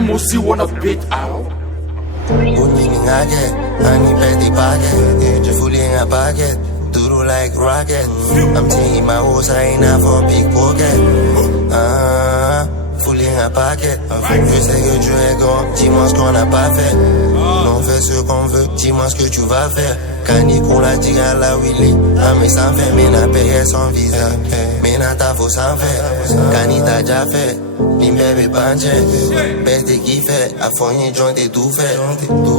MOC wanna beat out. Unini ngake, angiphethe pocket, fully in a pocket, duro like rocket. I'm taking my horse, I ain't out for a big pocket. Fully in a pocket. Je sais que Dieu est grand, dis-moi ce qu'on n'a pas fait. On fait ce qu'on veut, dis-moi ce que tu vas faire. Canicou l'a dit à la Willy, mais ça fait, mais n'a payé son visa. Mais n'a ta faux sans faire, Cani t'a déjà fait. Ni bébé banche, bête qui fait, à fond ni joint et tout fait.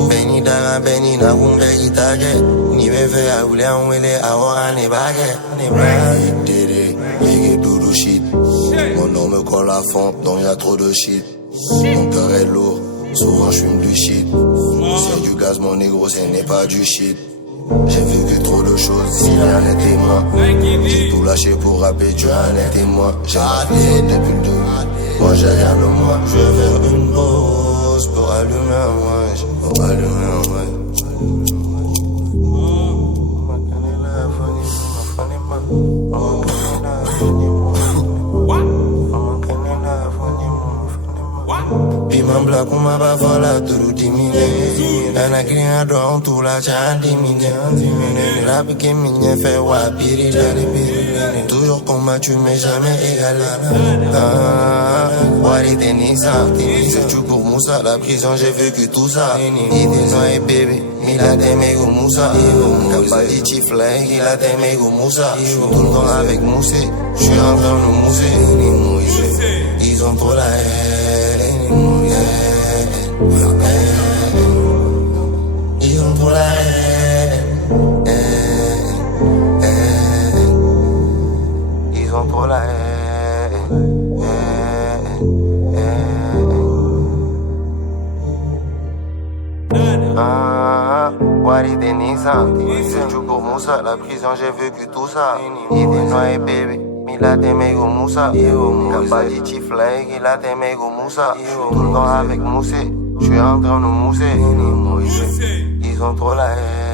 Beni dara, beni na wumbe qui tague. Ni bébé à rouler en wele, à voir un baguette. Did it, do the shit. Mon nom me colle à fond, donc y'a trop de shit. Mon cœur est lourd, souvent j'fume du shit. C'est du gaz, mon négro, ce n'est pas du shit. J'ai vécu trop de choses, si rien n'était moi. J'ai tout lâché pour rapper, tu en es témoin. J'ai raté depuis le début, moi j'ai rien de moi. Je vais faire une pause pour allumer un wesh, pour allumer un wesh. Piment black, on m'a pas voilà, tout diminué. Un agrément droit, tout la chan diminué. Rap qui m'a fait wapiri. Toujours combattu, mais jamais égalé. Wari Tenisa, c'est tout pour Moussa. La prison, j'ai vécu tout ça. Il était noyé bébé, il a aimé comme Moussa. Kapali Chiflay, il a aimé comme Moussa. Tout le temps avec Moussé, je suis en train de mousser. Ils ont trop la haine. Ils ont trop la haine. Ils ont trop la haine. Wari Denisa, c'est tout pour Moussa. La prison, j'ai vécu tout ça. Il était noyé bébé, il a aimé comme Moussa. Kapali Chiflay, il a aimé comme Moussa. Tout le temps avec Moussé, je suis en train de mousser. Ils ont trop la haine.